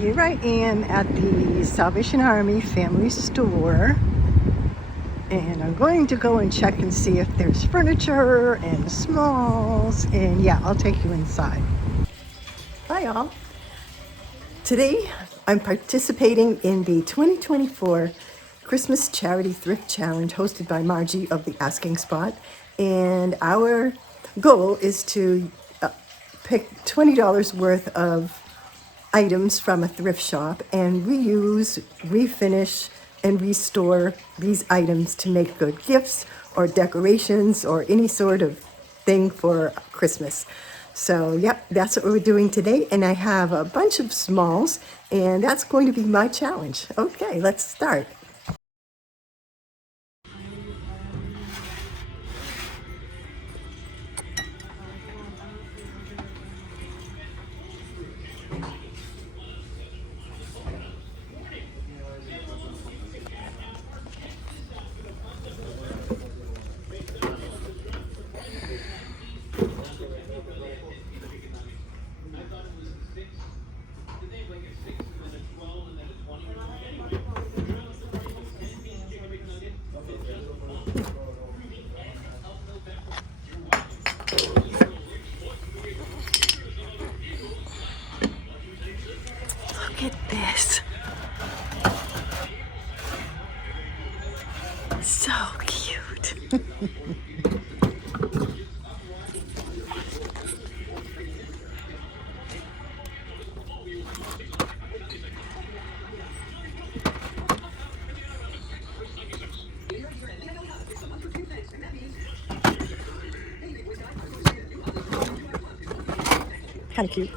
Here I am at the Salvation Army Family Store, and I'm going to go and check and see if there's furniture and smalls, and yeah, I'll take you inside. Hi all. Today I'm participating in the 2024 Christmas Charity Thrift Challenge hosted by Margie of the Asking Spot, and our goal is to pick $20 worth of items from a thrift shop and reuse, refinish, and restore these items to make good gifts or decorations or any sort of thing for Christmas. So yep, that's what we're doing today, and I have a bunch of smalls, and that's going to be my challenge. Okay, let's start. Look at this. So cute. Kind of cute.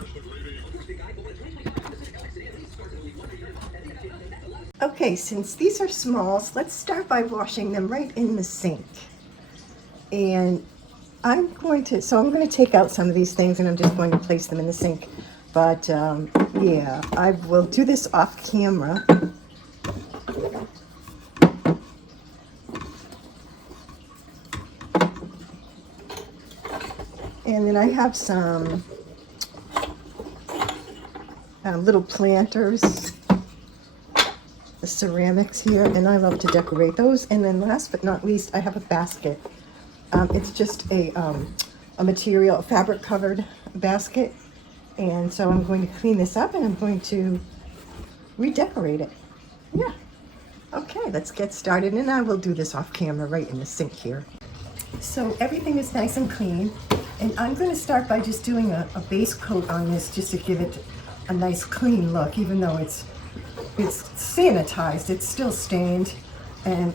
Okay, since these are smalls, let's start by washing them right in the sink. And I'm going to take out some of these things and I'm just going to place them in the sink. But yeah, I will do this off camera. And then I have some little planters, the ceramics here, and I love to decorate those. And then last but not least, I have a basket. It's just a material, a fabric covered basket. And so I'm going to clean this up and I'm going to redecorate it. Yeah. Okay, let's get started, and I will do this off camera right in the sink here. So everything is nice and clean, and I'm going to start by just doing a base coat on this just to give it a nice clean look. Even though it's sanitized, it's still stained, and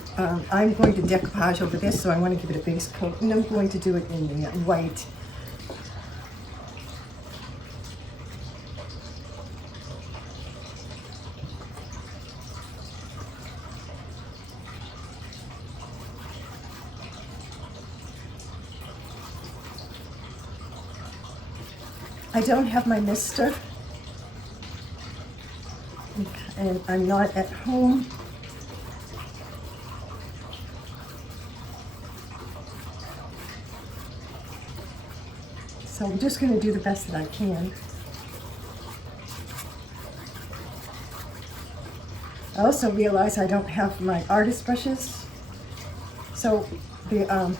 I'm going to decoupage over this, so I want to give it a base coat, and I'm going to do it in the white. I don't have my mister, and I'm not at home. So I'm just going to do the best that I can. I also realize I don't have my artist brushes, so I'm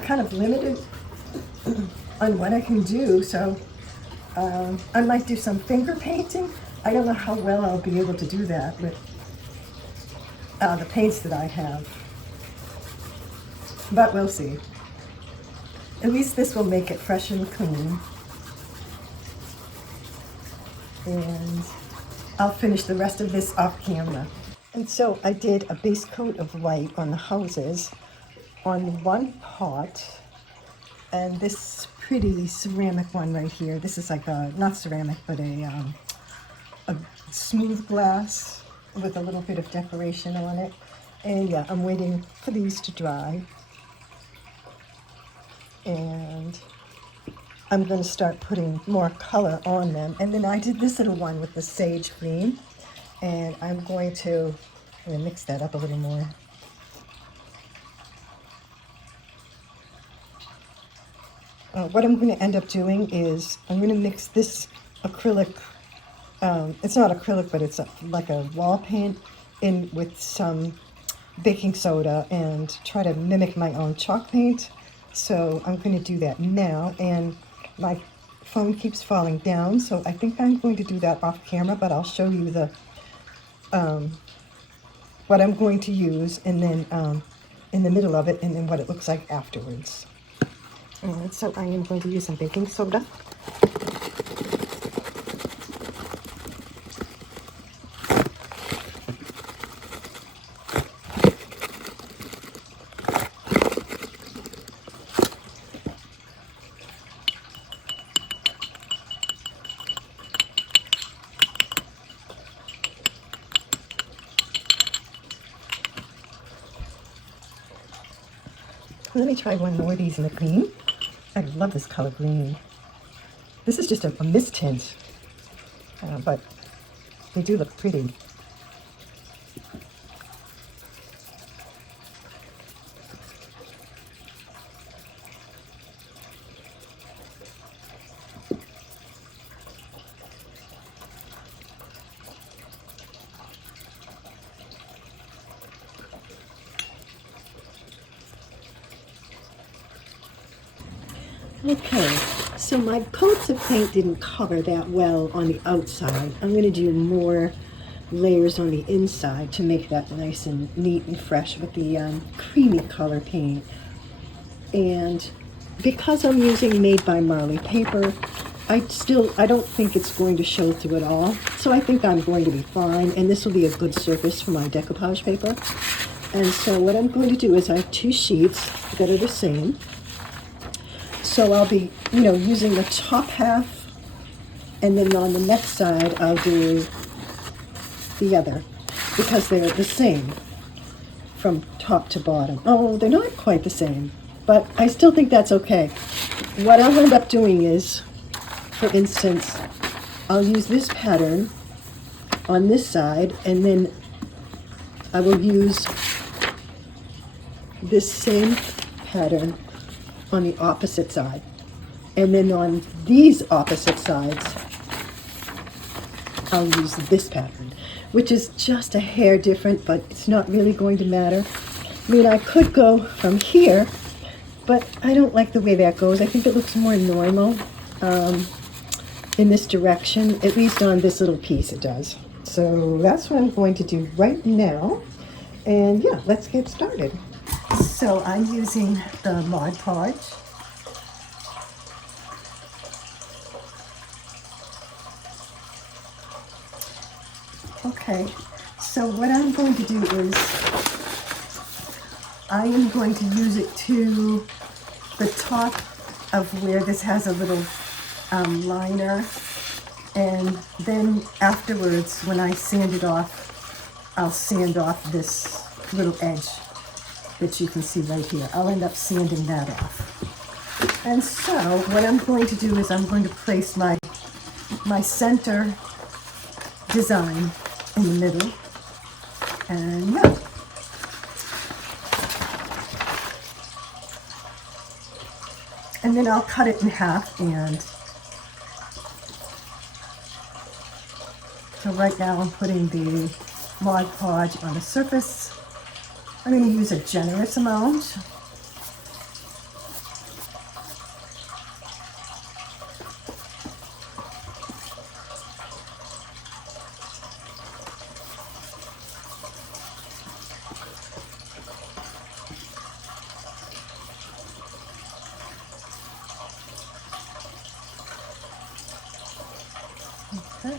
kind of limited on what I can do, so I might do some finger painting. I don't know how well I'll be able to do that with the paints that I have, but we'll see. At least this will make it fresh and clean, and I'll finish the rest of this off camera. And so I did a base coat of white on the houses on one pot, and this pretty ceramic one right here. This is like a, not ceramic, but a smooth glass with a little bit of decoration on it. And yeah, I'm waiting for these to dry. And I'm going to start putting more color on them. And then I did this little one with the sage green, and I'm going to mix that up a little more. What I'm going to end up doing is I'm going to mix this acrylic it's not acrylic, but it's like a wall paint in with some baking soda and try to mimic my own chalk paint. So I'm going to do that now, and my phone keeps falling down, so I think I'm going to do that off camera, but I'll show you the what I'm going to use, and then in the middle of it, and then what it looks like afterwards. And so I am going to use some baking soda. Let me try one more of these in the green. I love this color green. This is just a mist tint, but they do look pretty. Okay, so my coats of paint didn't cover that well on the outside. I'm going to do more layers on the inside to make that nice and neat and fresh with the creamy color paint. And because I'm using Made by Marley paper, I don't think it's going to show through at all. So I think I'm going to be fine, and this will be a good surface for my decoupage paper. And so what I'm going to do is I have two sheets that are the same. So I'll be, using the top half, and then on the next side I'll do the other, because they're the same from top to bottom. Oh, they're not quite the same, but I still think that's okay. What I'll end up doing is, for instance, I'll use this pattern on this side, and then I will use this same pattern on the opposite side. And then on these opposite sides, I'll use this pattern, which is just a hair different, but it's not really going to matter. I mean, I could go from here, but I don't like the way that goes. I think it looks more normal in this direction, at least on this little piece it does. So that's what I'm going to do right now. And yeah, let's get started. So I'm using the Mod Podge. Okay, so what I'm going to do is I am going to use it to the top of where this has a little liner, and then afterwards when I sand it off, I'll sand off this little edge that you can see right here. I'll end up sanding that off. And so what I'm going to do is I'm going to place my center design in the middle, and yeah. And then I'll cut it in half, and so right now I'm putting the Mod Podge on the surface. I'm going to use a generous amount. Okay.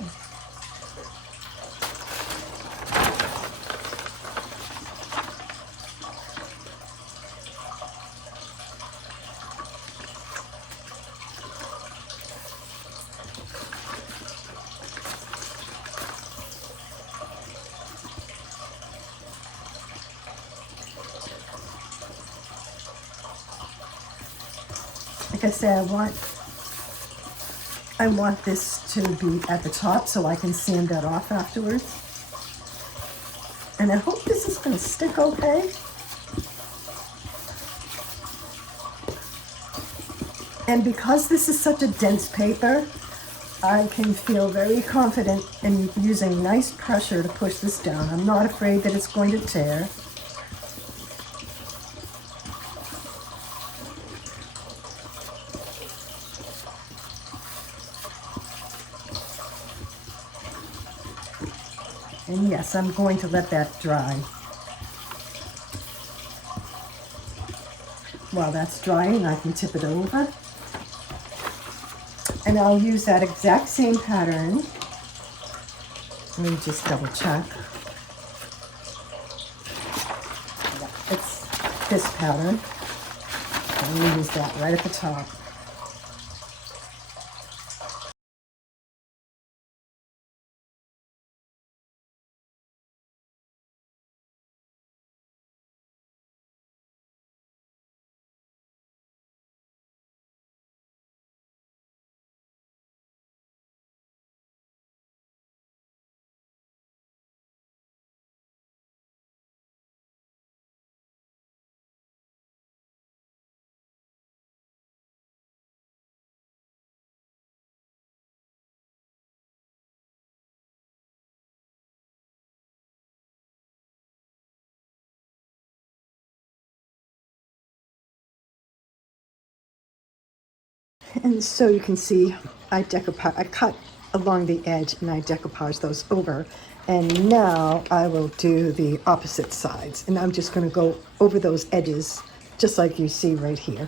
Like I said, I want this to be at the top so I can sand that off afterwards. And I hope this is going to stick okay. And because this is such a dense paper, I can feel very confident in using nice pressure to push this down. I'm not afraid that it's going to tear. And yes, I'm going to let that dry. While that's drying, I can tip it over. And I'll use that exact same pattern. Let me just double check. Yeah, it's this pattern. I'll use that right at the top. And so you can see I cut along the edge and I decoupage those over. And now I will do the opposite sides. And I'm just going to go over those edges just like you see right here.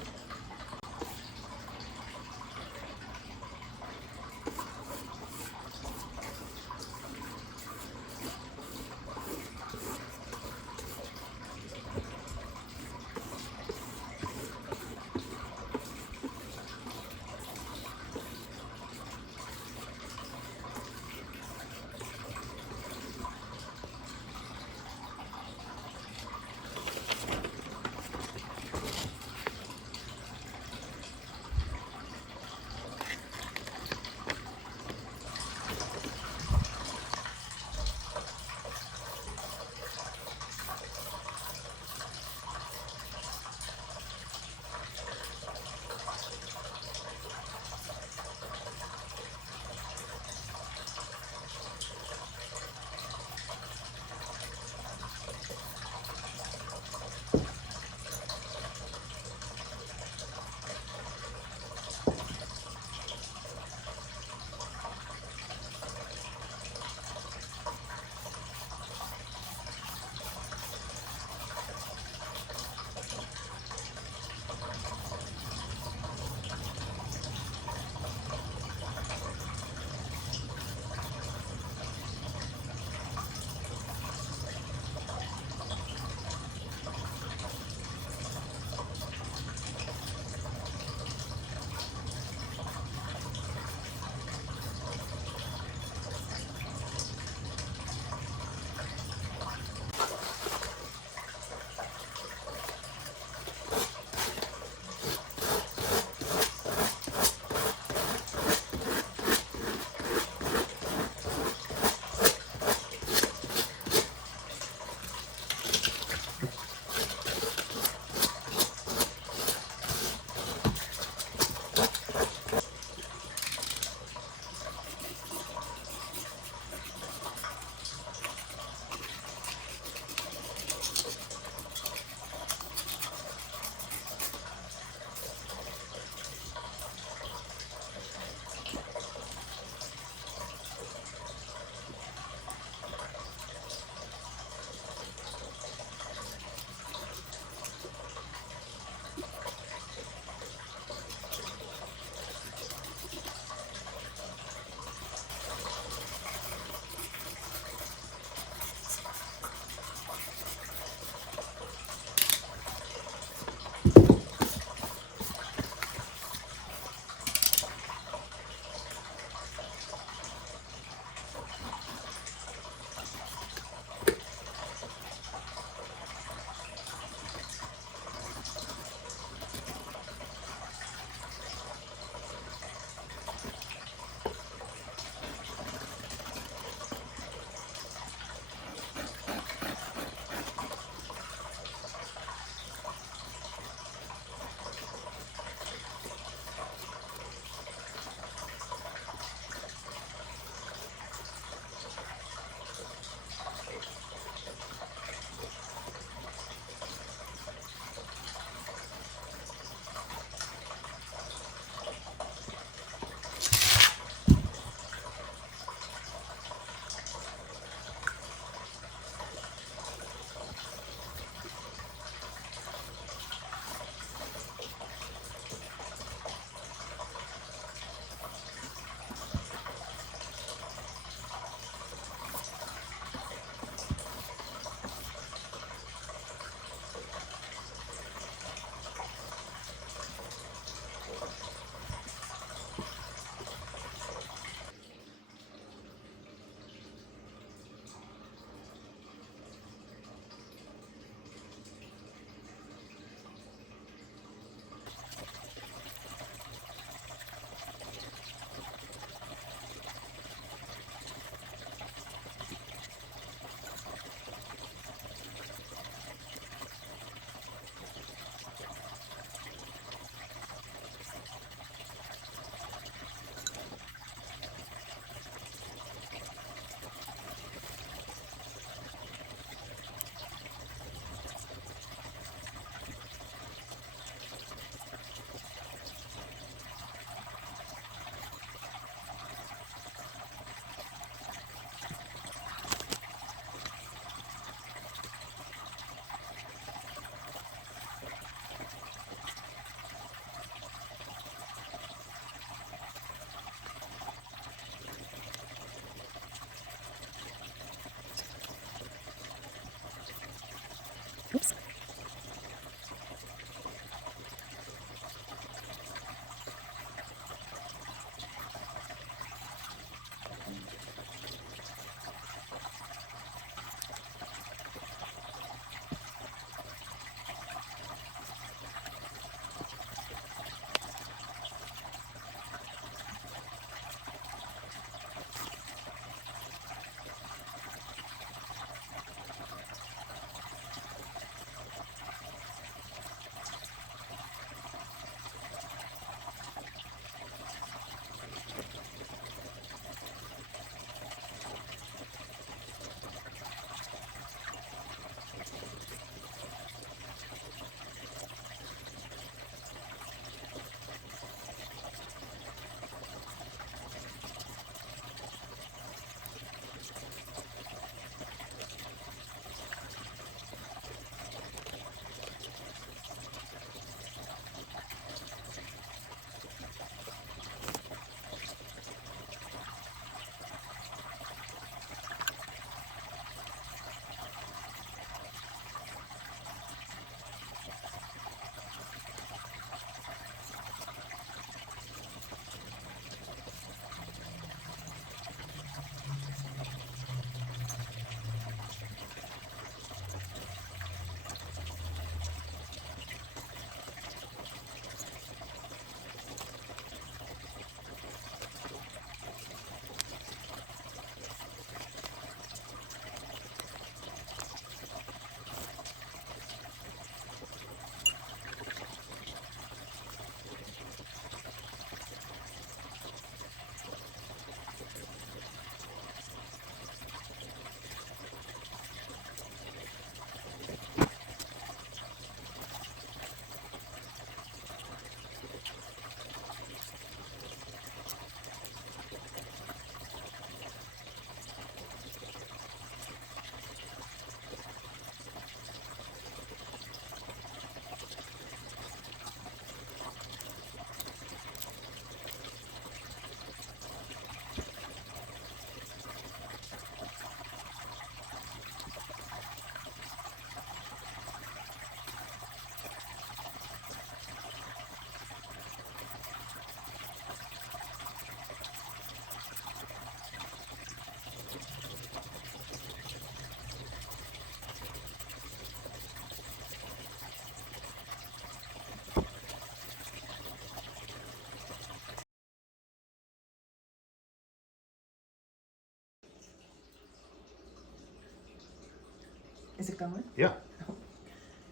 Is it going? Yeah.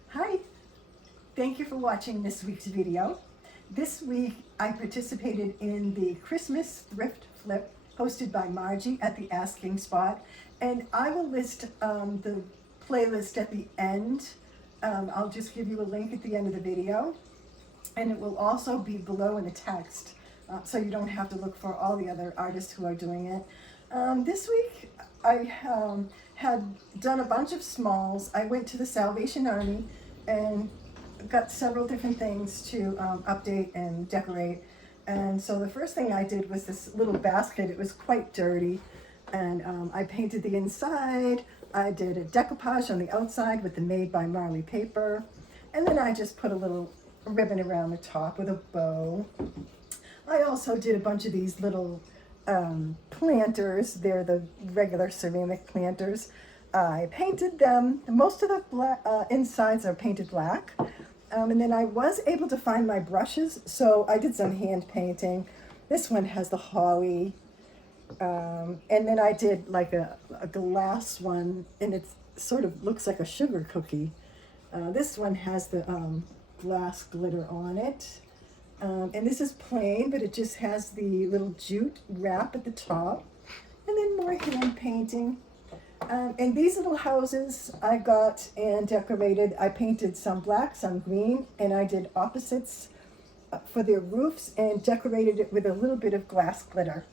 Hi, thank you for watching this week's video. This week I participated in the Christmas Thrift Flip hosted by Margie at the Asking Spot, and I will list the playlist at the end. I'll just give you a link at the end of the video, and it will also be below in the text, so you don't have to look for all the other artists who are doing it. This week I had done a bunch of smalls. I went to the Salvation Army and got several different things to update and decorate. And so the first thing I did was this little basket. It was quite dirty, and I painted the inside. I did a decoupage on the outside with the Made by Marley paper, and then I just put a little ribbon around the top with a bow. I also did a bunch of these little planters. They're the regular ceramic planters. I painted them. Most of the insides are painted black. And then I was able to find my brushes, so I did some hand painting. This one has the holly. And then I did like a glass one, and it sort of looks like a sugar cookie. This one has the glass glitter on it. And this is plain, but it just has the little jute wrap at the top. And then more hand painting. And these little houses I got and decorated. I painted some black, some green, and I did opposites for their roofs and decorated it with a little bit of glass glitter.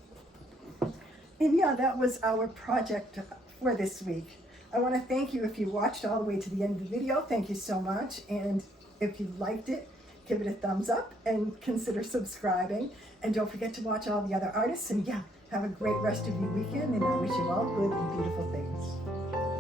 And yeah, that was our project for this week. I want to thank you if you watched all the way to the end of the video. Thank you so much. And if you liked it, give it a thumbs up and consider subscribing. And don't forget to watch all the other artists. And yeah, have a great rest of your weekend, and I wish you all good and beautiful things.